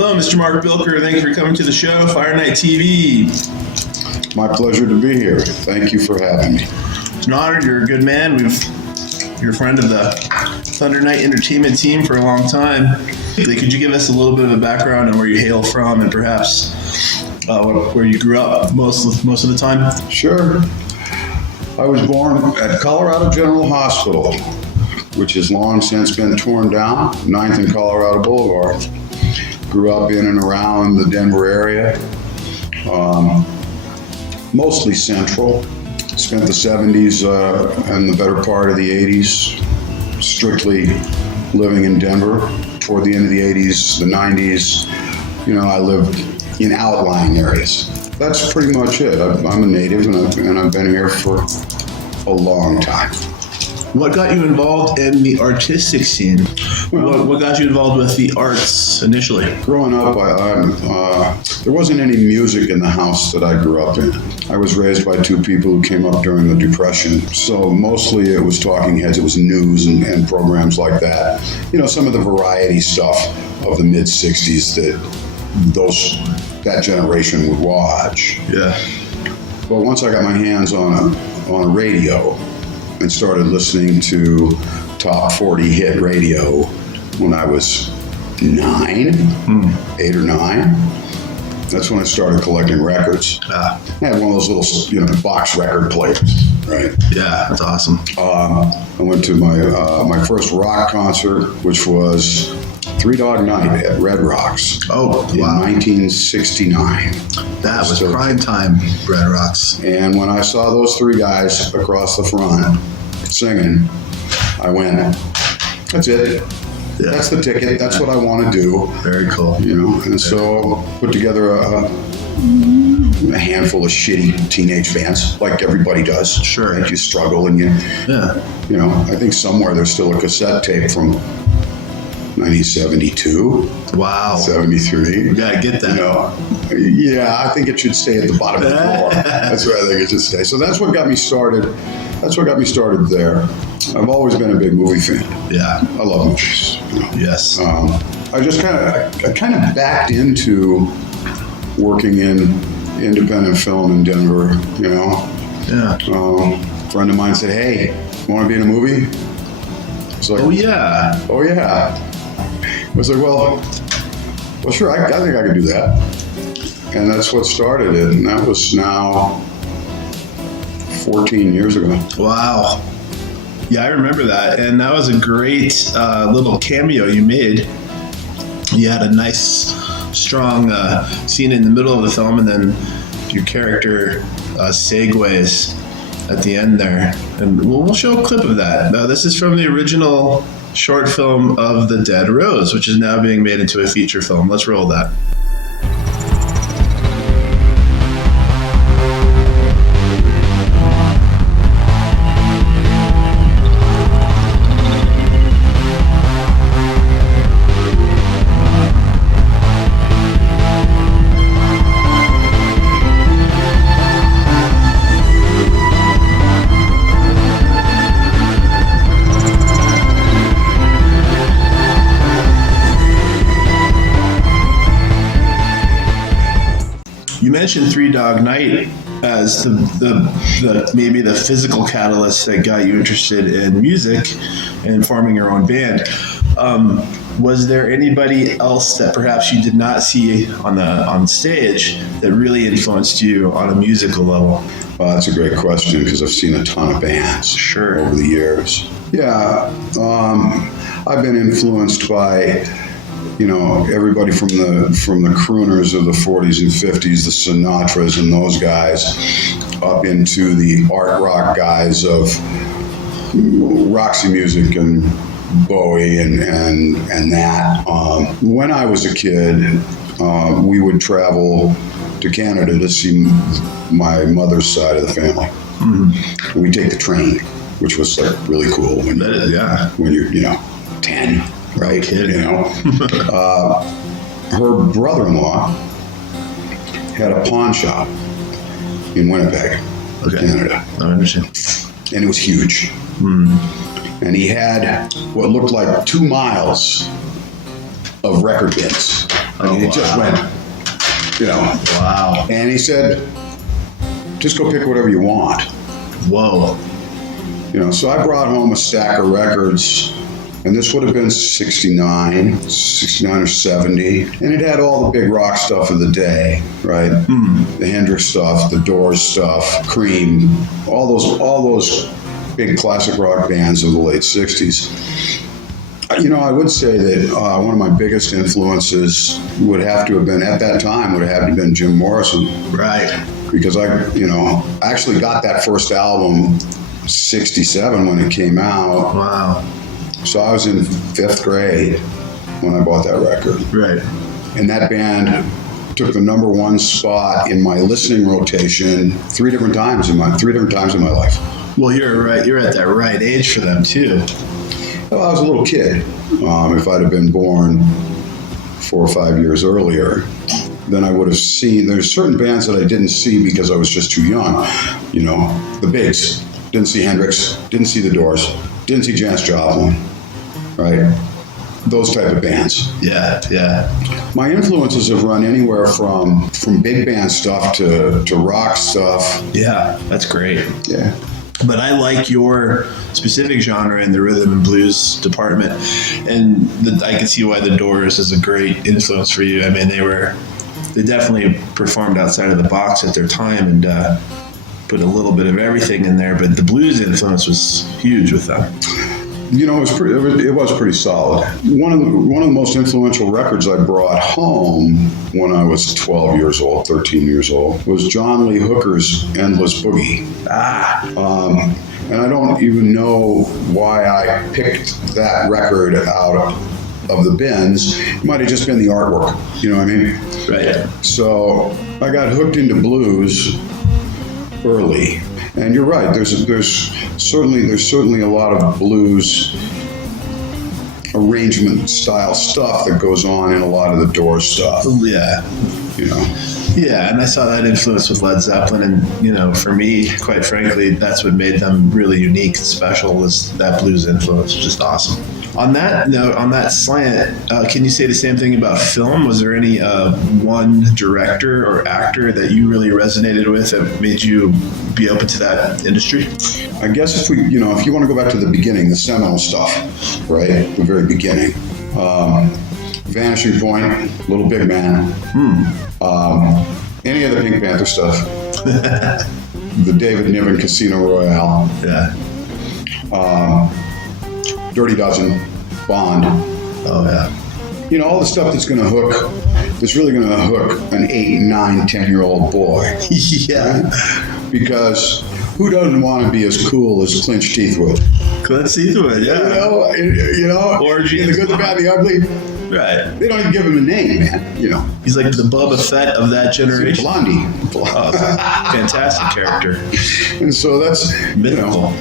Hello, Mr. Marc Bilker. Thank you for coming to the show, FireKnight TV. My pleasure to be here. Thank you for having me. It's an honor. You're a good man. You're a friend of the ThunderKnight Entertainment team for a long time. Could you give us a little bit of a background on where you hail from and perhaps where you grew up most of the time? Sure. I was born at Colorado General Hospital, which has long since been torn down, 9th and Colorado Boulevard. Grew up in and around the Denver area, mostly central. Spent the 70s and the better part of the 80s strictly living in Denver. Toward the end of the 80s, the 90s, I lived in outlying areas. That's pretty much it. I'm a native and I've been here for a long time. What got you involved in the artistic scene? What got you involved with the arts initially? Growing up, there wasn't any music in the house that I grew up in. I was raised by two people who came up during the Depression, so mostly it was talking heads, it was news and programs like that. Some of the variety stuff of the mid-'60s that generation would watch. Yeah. But once I got my hands on a radio and started listening to top 40 hit radio when I was 8 or 9. That's when I started collecting records. I had one of those little, box record players, right? Yeah, that's awesome. I went to my first rock concert, which was Three Dog Night at Red Rocks. Oh, in wow. 1969. That was prime time Red Rocks. And when I saw those three guys across the front singing, I went, that's it. Yeah. That's the ticket. That's what I want to do. Very cool. And so put together a handful of shitty teenage bands, like everybody does. Sure. Right? You struggle and I think somewhere there's still a cassette tape from 1972. Wow. 73. You gotta get that. Yeah, I think it should stay at the bottom of the floor. That's where I think it should stay. So that's what got me started. That's what got me started there. I've always been a big movie fan. Yeah. I love movies. Yes. I just kind of backed into working in independent film in Denver, Yeah. A friend of mine said, hey, you want to be in a movie? It's like, Oh, yeah. I was like, well, sure, I think I could do that. And that's what started it. And that was now 14 years ago. Wow. Yeah, I remember that. And that was a great little cameo you made. You had a nice, strong scene in the middle of the film, and then your character segues at the end there. And we'll show a clip of that. This is from the original short film of The Dead Rose, which is now being made into a feature film. Let's roll that. You mentioned Three Dog Night as the maybe the physical catalyst that got you interested in music and forming your own band. Was there anybody else that perhaps you did not see on stage that really influenced you on a musical level? Well, that's a great question because I've seen a ton of bands over the years. Yeah, I've been influenced by everybody from the crooners of the 40s and 50s, the Sinatras and those guys, up into the art rock guys of Roxy Music and Bowie and that. When I was a kid, we would travel to Canada to see my mother's side of the family. Mm-hmm. We'd take the train, which was like really cool when you're 10. Right, her brother-in-law had a pawn shop in Winnipeg, Canada. I understand. And it was huge. And he had what looked like 2 miles of record bins. I mean, it just went, Wow. And he said, just go pick whatever you want. Whoa. So I brought home a stack of records, and this would have been 69 or 70, and it had all the big rock stuff of the day, right? The Hendrix stuff, the Doors stuff, Cream, all those big classic rock bands of the late 60s. I would say that one of my biggest influences would have to have been, at that time, Jim Morrison. Right. Because I actually got that first album 67 when it came out. Wow. So I was in 5th grade when I bought that record. Right. And that band took the #1 spot in my listening rotation three different times in my life. Well, you're right. You're at that right age for them too. Well, I was a little kid. If I'd have been born 4 or 5 years earlier, then I would have seen. There's certain bands that I didn't see because I was just too young. The bigs. Didn't see Hendrix. Didn't see the Doors. Didn't see Janis Joplin. Right? Those type of bands. Yeah. My influences have run anywhere from big band stuff to rock stuff. Yeah, that's great. Yeah. But I like your specific genre in the rhythm and blues department, and I can see why the Doors is a great influence for you. I mean, they definitely performed outside of the box at their time and put a little bit of everything in there. But the blues influence was huge with them. It was pretty solid. One of the most influential records I brought home when I was 13 years old, was John Lee Hooker's "Endless Boogie." And I don't even know why I picked that record out of the bins. It might have just been the artwork. You know what I mean? Right. So I got hooked into blues early. And you're right. There's certainly a lot of blues arrangement style stuff that goes on in a lot of the Doors stuff. Yeah. Yeah, and I saw that influence with Led Zeppelin, and for me, quite frankly, that's what made them really unique and special, was that blues influence. Just awesome. On that note, on that slant, can you say the same thing about film? Was there any one director or actor that you really resonated with that made you be open to that industry? I guess if you want to go back to the beginning, the seminal stuff, right? The very beginning. Vanishing Point, Little Big Man. Any of the Pink Panther stuff. The David Niven Casino Royale. Yeah. Dirty Dozen, Bond. Oh, yeah. All the stuff that's really going to hook an 8, 9, 10-year-old boy. Yeah. Because who doesn't want to be as cool as Clint Eastwood? Clint Eastwood, yeah. Or the Good, the Bad, the Ugly. Right. They don't even give him a name, man. He's like the Boba Fett of that generation. Blondie. Oh, fantastic character. And so that's mythical.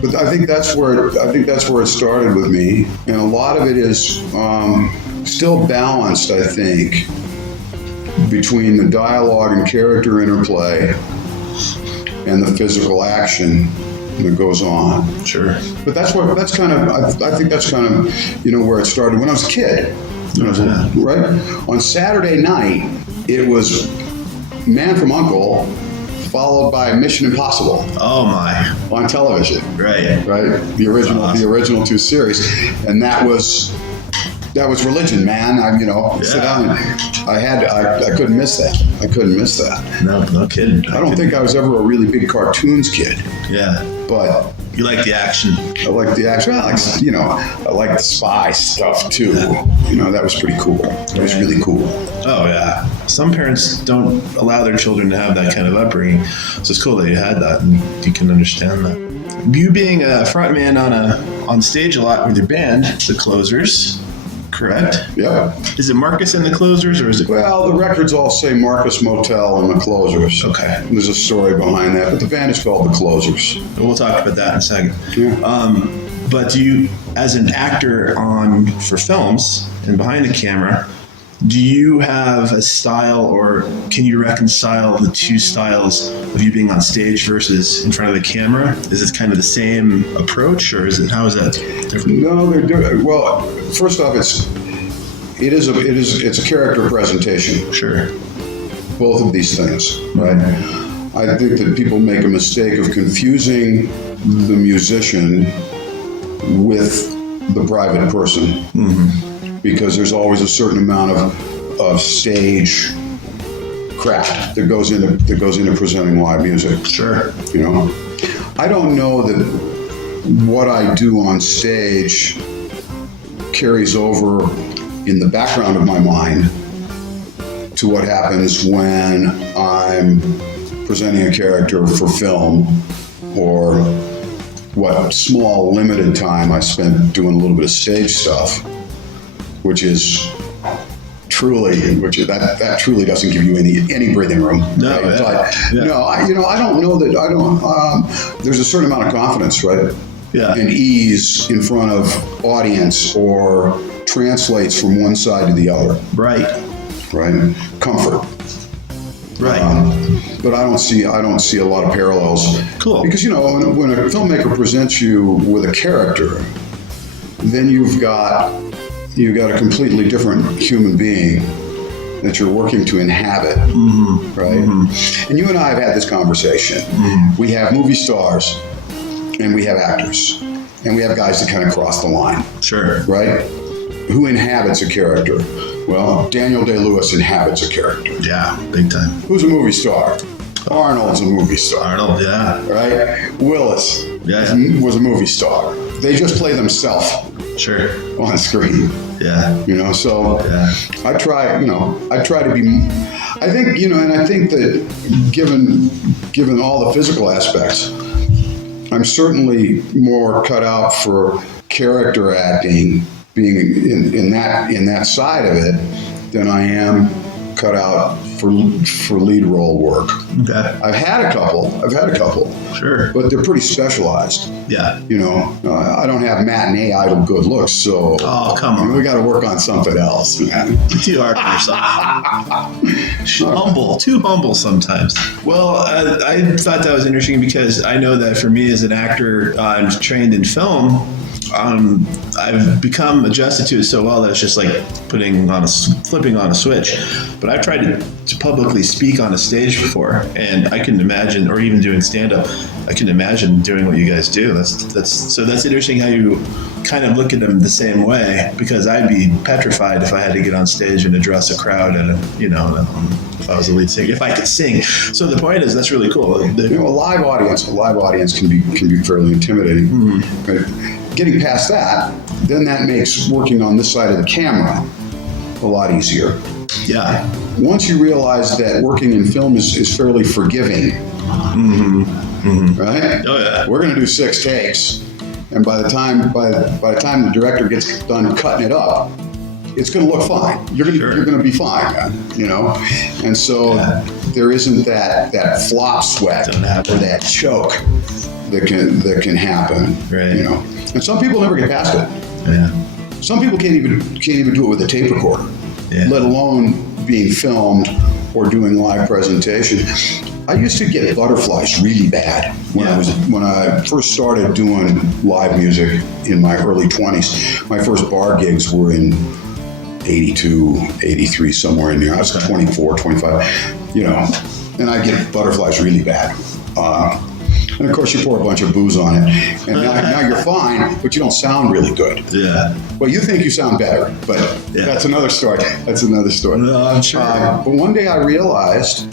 But I think that's where it started with me, and a lot of it is still balanced, I think, between the dialogue and character interplay and the physical action that goes on. Sure. But I think that's kind of where it started when I was a kid. Right? On Saturday night, it was Man from U.N.C.L.E. followed by Mission Impossible. Oh my! On television. Right. The original 2 series, and that was religion, man. Sit down. I couldn't miss that. No kidding. I don't think I was ever a really big cartoons kid. Yeah. But you like the action. I like the action. I like the spy stuff too. That was pretty cool. It was really cool. Oh yeah. Some parents don't allow their children to have that kind of upbringing, so it's cool that you had that and you can understand that. You being a frontman on stage a lot with your band, The Closers, correct? Yeah. Is it Marcus and The Closers, or is it? Well, the records all say Marcus Motel and The Closers. Okay. There's a story behind that, but the band is called The Closers. We'll talk about that in a second. Yeah. But do you, as an actor for films and behind the camera, do you have a style, or can you reconcile the two styles of you being on stage versus in front of the camera? Is it kind of the same approach, or how is that different? No, they're different. Well, first off, it's a character presentation. Sure. Both of these things, right? I think that people make a mistake of confusing the musician with the private person, because there's always a certain amount of stage craft that goes into presenting live music. Sure. You know, I don't know that what I do on stage carries over in the background of my mind to what happens when I'm presenting a character for film, or what small limited time I spent doing a little bit of stage stuff, which that truly doesn't give you any breathing room. No, right? yeah. No, I don't know that there's a certain amount of confidence, right? Yeah. And ease in front of audience, or translates from one side to the other. Right. Right. Comfort. Right. But I don't see a lot of parallels. Cool. Because, you know, when a filmmaker presents you with a character, then you've got a completely different human being that you're working to inhabit, right? And you and I have had this conversation. We have movie stars, and we have actors, and we have guys that kind of cross the line. Sure. Right? Who inhabits a character? Well, Daniel Day-Lewis inhabits a character. Yeah, big time. Who's a movie star? Arnold's a movie star. Arnold, yeah. Right? Willis was a movie star. They just play themselves Sure. on screen. Yeah. You know, so Yeah. I try to be, I think that given all the physical aspects, I'm certainly more cut out for character acting, being in that side of it, than I am cut out for lead role work. Okay. I've had a couple, Sure. but they're pretty specialized. Yeah. You know, I don't have matinee idol good looks, so Oh, come on. we got to work on something else, man. You're too hard on yourself. Humble, too humble sometimes. Well, I thought that was interesting because I know that for me as an actor, I'm trained in film. I've become adjusted to it so well that it's just like flipping on a switch. But I've tried to publicly speak on a stage before, and I can imagine, or even doing stand-up, I can imagine doing what you guys do. That's interesting how you kind of look at them the same way, because I'd be petrified if I had to get on stage and address a crowd at if I was a lead singer, if I could sing. So the point is, that's really cool. A live audience can be fairly intimidating. But getting past that, then that makes working on this side of the camera a lot easier. Yeah. Once you realize that working in film is fairly forgiving, right? Oh yeah. We're going to do 6 takes, and by the time the director gets done cutting it up, it's going to look fine. You're going to be fine, man, you know. And so there isn't that flop sweat or that choke that can happen, right? You know. And some people never get past it. Yeah. Some people can't even do it with a tape recorder, let alone being filmed or doing live presentation. I used to get butterflies really bad when I first started doing live music in my early 20s. My first bar gigs were in 82, 83, somewhere in there. I was 24, 25, you know, and I get butterflies really bad. And of course, you pour a bunch of booze on it, and now you're fine, but you don't sound really good. Yeah. Well, you think you sound better, but that's another story. No, I'm sure. But one day I realized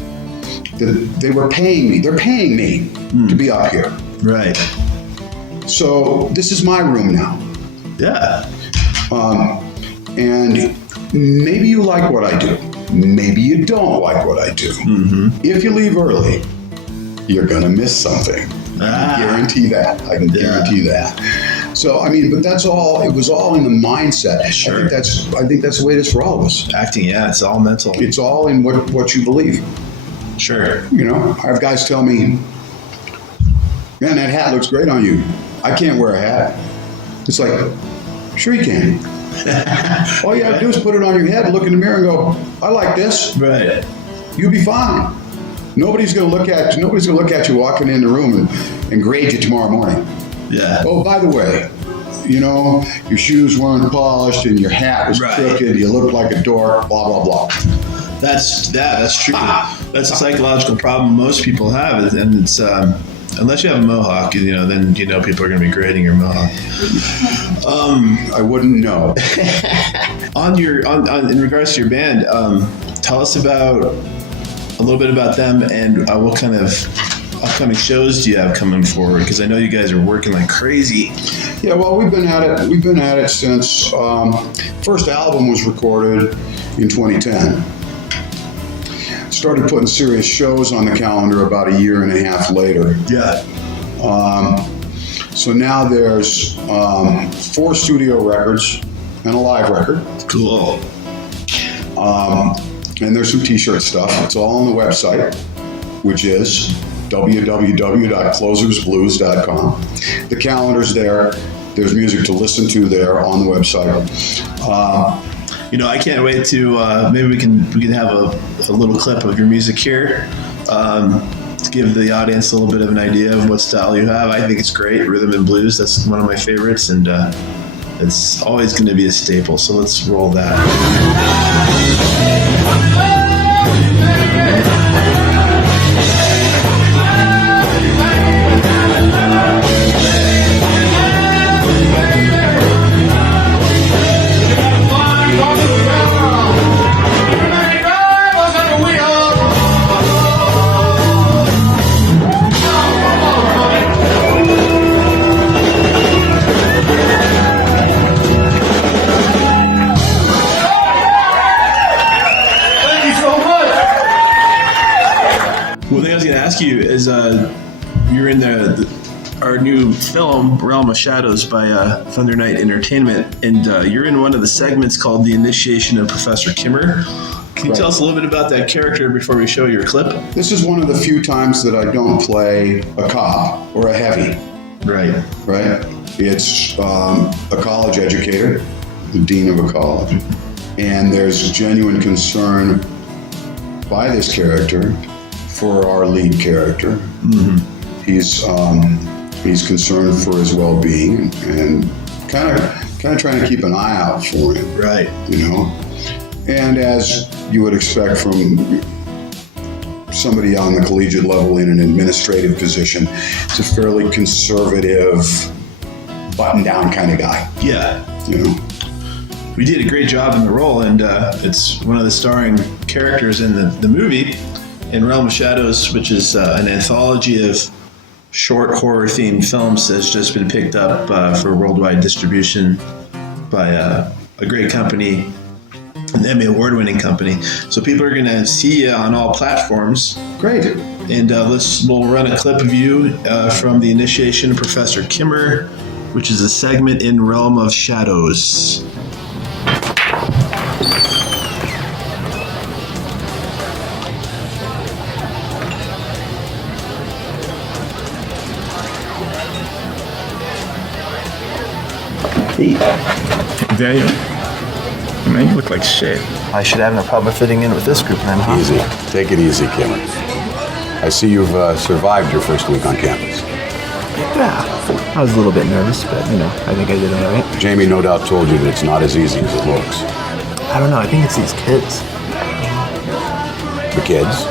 that they were paying me. They're paying me to be up here. Right. So this is my room now. Yeah. And maybe you like what I do. Maybe you don't like what I do. If you leave early, you're going to miss something. I can guarantee that. Guarantee that. So, I mean, but that's all, it was all in the mindset. Sure. I think that's the way it is for all of us. Acting, it's all mental. It's all in what you believe. Sure. You know, I have guys tell me, man, that hat looks great on you. I can't wear a hat. It's like, sure you can. All you have to do is put it on your head, look in the mirror and go, I like this. Right. You'll be fine. Nobody's going to look at you walking in the room and grade you tomorrow morning. Yeah. Oh, by the way, you know, your shoes weren't polished and your hat was crooked, you looked like a dork, blah, blah, blah. That's true. That's a psychological problem most people have, and it's unless you have a mohawk, you know, then you know people are going to be grading your mohawk. I wouldn't know. In regards to your band, tell us about a little bit about them and what kind of upcoming shows do you have coming forward? Because I know you guys are working like crazy. Yeah, well, we've been at it. We've been at it since first album was recorded in 2010. Started putting serious shows on the calendar about a year and a half later. Yeah. So now there's 4 studio records and a live record. Cool. And there's some t-shirt stuff. It's all on the website, which is www.closersblues.com. The calendar's there. There's music to listen to there on the website. You know, I can't wait to maybe we can have a little clip of your music here to give the audience a little bit of an idea of what style you have. I think it's great, rhythm and blues. That's one of my favorites, and it's always going to be a staple. So let's roll that. One thing I was going to ask you is you're in our new film, Realm of Shadows by ThunderKnight Entertainment, and you're in one of the segments called The Initiation of Professor Kimmer. Can you tell us a little bit about that character before we show your clip? This is one of the few times that I don't play a cop or a heavy. Right. Right? It's a college educator, the dean of a college, and there's genuine concern by this character for our lead character. Mm-hmm. He's concerned for his well-being and kind of trying to keep an eye out for him. Right. You know, and as you would expect from somebody on the collegiate level in an administrative position, it's a fairly conservative, button-down kind of guy. Yeah. You know. We did a great job in the role, and it's one of the starring characters in the movie. In Realm of Shadows, which is an anthology of short horror-themed films, has just been picked up for worldwide distribution by a great company, an Emmy award-winning company. So people are going to see you on all platforms. Great. And we'll run a clip of you from The Initiation of Professor Kimmer, which is a segment in Realm of Shadows. Daniel, man, you look like shit. I should have no problem fitting in with this group then, huh? Easy. Take it easy, Kimmer. I see you've survived your first week on campus. Yeah, I was a little bit nervous, but, you know, I think I did all right. Jamie no doubt told you that it's not as easy as it looks. I don't know, I think it's these kids. The kids?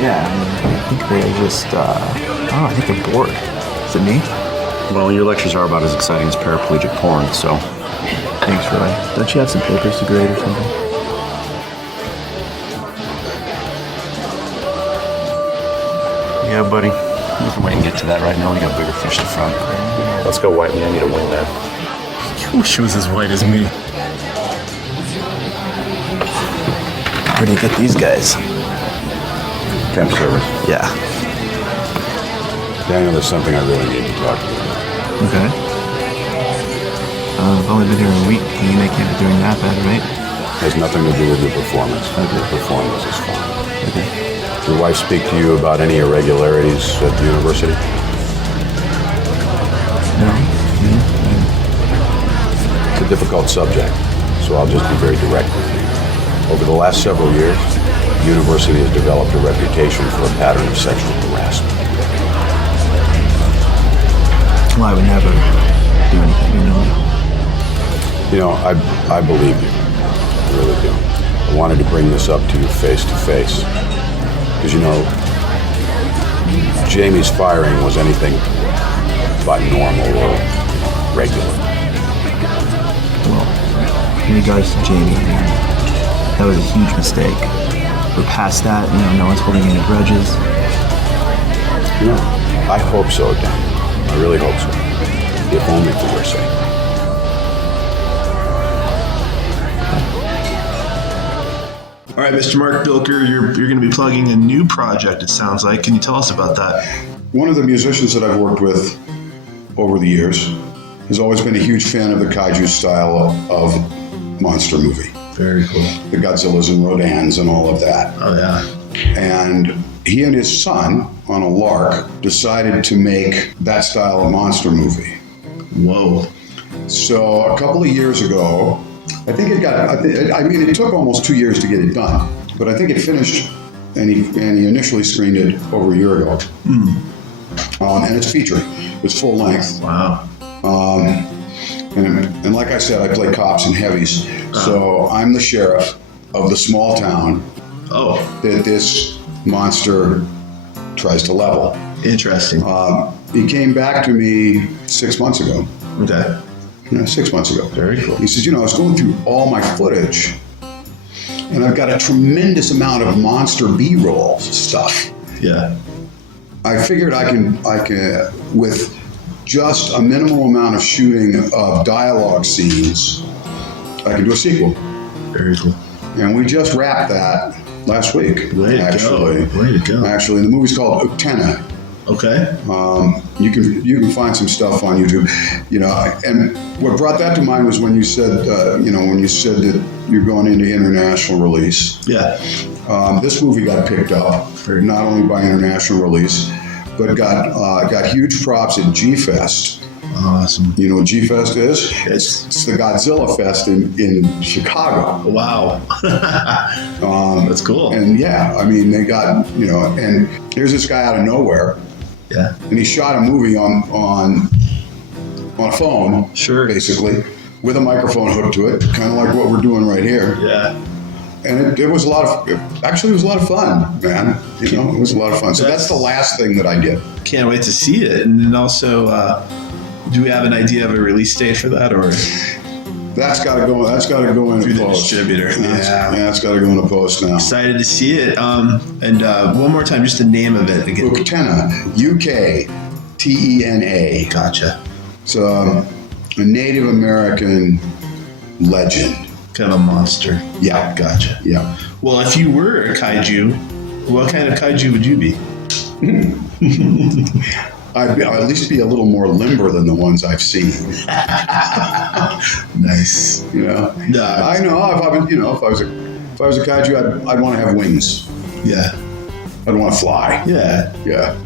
Yeah, I think they're just, I think they're bored. Is it me? Well, your lectures are about as exciting as paraplegic porn, so. Thanks, Roy. Don't you have some papers to grade or something? Yeah, buddy. We can wait and get to that right now. We got bigger fish to fry. Let's go, White Man. I need a wing man. You wish she was as white as me. Where do you get these guys? Temp service. Yeah. Daniel, there's something I really need to talk to you about. Okay. I've only been here a week. You can't be doing that bad, right? Has nothing to do with your performance. Your performance is fine. Okay. Did your wife speak to you about any irregularities at the university? No. It's a difficult subject, so I'll just be very direct with you. Over the last several years, the university has developed a reputation for a pattern of sexual harassment. Well, I would never do anything, you know. You know, I believe you. I really do. I wanted to bring this up to you face to face. Because, you know, Jamie's firing was anything but normal or regular. Well, in regards to Jamie, that was a huge mistake. We're past that, you know, no one's holding any grudges. You know, I hope so, Dan. I really hope so. If only for your sake. All right, Mr. Marc Bilker, you're going to be plugging a new project, it sounds like. Can you tell us about that? One of the musicians that I've worked with over the years has always been a huge fan of the kaiju style of monster movie. Very cool. The Godzillas and Rodans and all of that. Oh, yeah. And he and his son, on a lark, decided to make that style of monster movie. Whoa. So a couple of years ago, I think it took almost 2 years to get it done, but I think it finished, and he initially screened it over a year ago. And it's featured. It's full length. Wow. And like I said, I play cops and heavies. So I'm the sheriff of the small town that this monster tries to level. Interesting. He came back to me 6 months ago. Okay. 6 months ago. Very cool. He says, you know, I was going through all my footage, and I've got a tremendous amount of monster B-roll stuff. Yeah. I figured I can, with just a minimal amount of shooting of dialogue scenes, I can do a sequel. Very cool. And we just wrapped that last week. Way to go. Way to go. Actually, the movie's called Uktena. Okay. You can find some stuff on YouTube, you know. And what brought that to mind was when you said, that you're going into international release. Yeah. This movie got picked up not only by international release, but got huge props at G-Fest. Awesome. You know what G-Fest is? It's It's the Godzilla Fest in Chicago. wow. That's cool. And yeah, I mean, they got, you know, and here's this guy out of nowhere. Yeah. And he shot a movie on a phone, Sure. basically, with a microphone hooked to it, kind of like what we're doing right here. Yeah. And it was a lot of fun, man. You know, it was a lot of fun. So that's the last thing that I did. Can't wait to see it. And then also, do we have an idea of a release date for that, or That's got to go in through a the post. distributor? Yeah, that's got to go in a post now. Excited to see it. And one more time, just the name of it again. Uktena, Uktena. Gotcha. It's a Native American legend. Kind of a monster. Yeah. Gotcha. Yeah. Well, if you were a kaiju, what kind of kaiju would you be? I'd at least be a little more limber than the ones I've seen. Nice. You know. No, I know. If I was a kaiju, I'd want to have wings. Yeah. I'd want to fly. Yeah. Yeah.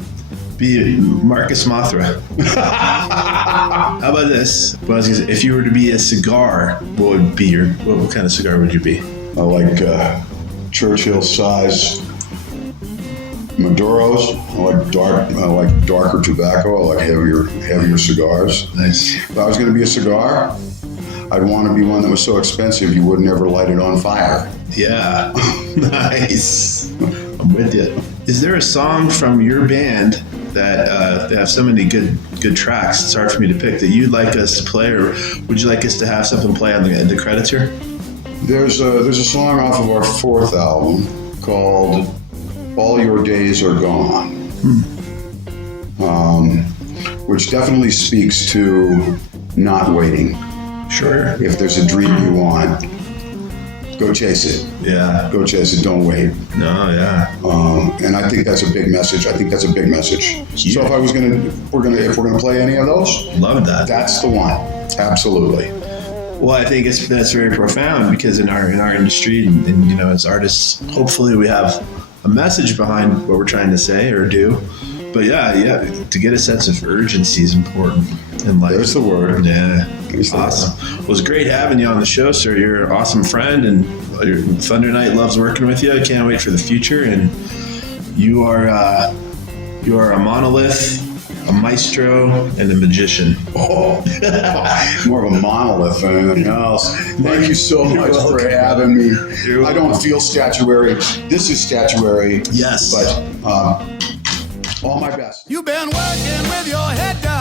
Be Marcus Mothra. How about this? Well, I was gonna say, if you were to be a cigar, what would be what kind of cigar would you be? I like Churchill size Maduros. I like darker tobacco. I like heavier cigars. Nice. If I was going to be a cigar, I'd want to be one that was so expensive you would never light it on fire. Yeah. Nice. I'm with you. Is there a song from your band that have so many good tracks, it's hard for me to pick, that you'd like us to play, or would you like us to have something play on the credits here? There's a song off of our fourth album called All Your Days Are Gone, which definitely speaks to not waiting. Sure. If there's a dream you want, go chase it. Yeah. Go chase it, don't wait. No, yeah. And I think that's a big message. So if if we're gonna play any of those, Love that. that's the one. Absolutely. Well, I think that's very profound, because in our industry, and you know, as artists, hopefully we have a message behind what we're trying to say or do. But yeah, to get a sense of urgency is important in life. There's the word. Yeah. There's the Awesome. Well, it was great having you on the show, sir. You're an awesome friend, and ThunderKnight loves working with you. I can't wait for the future. And you are a monolith a maestro, and a magician. Oh, more of a monolith than anything else. Thank you so much for having me. I don't feel statuary. This is statuary. Yes. But all my best. You've been working with your head down.